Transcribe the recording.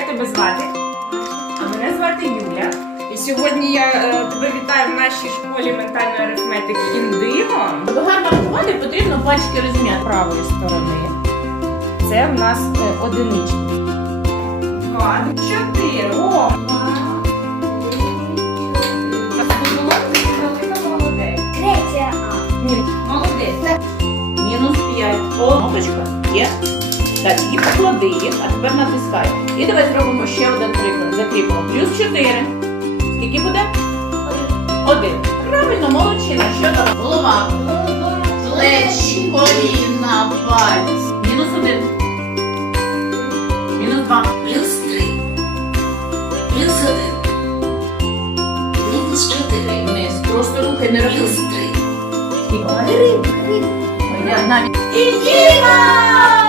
Як тебе звати? А мене звати Юля. І сьогодні я е, тебе вітаю в нашій школі ментальної арифметики Індиго. Щоб гарно рахувати, потрібно пальчики розм'яти. правої сторони. Це в нас е, одинички. Два, чотири. О! Молодець. Третя А. Ні, молодець. Мінус 5. О, кнопочка є. Так, і поклади їх, а тепер натискай. І давай зробимо ще один приклад. Закріпимо. Плюс 4. Скільки буде? Один. Правильно, молодчина. Що там? Голова. Плечі, коліна, пальці. Мінус один. Мінус два. Плюс три. Плюс один. Мінус чотири. Вниз. Просто рухи не. Плюс три. Скільки? Риба, риба. І Діма!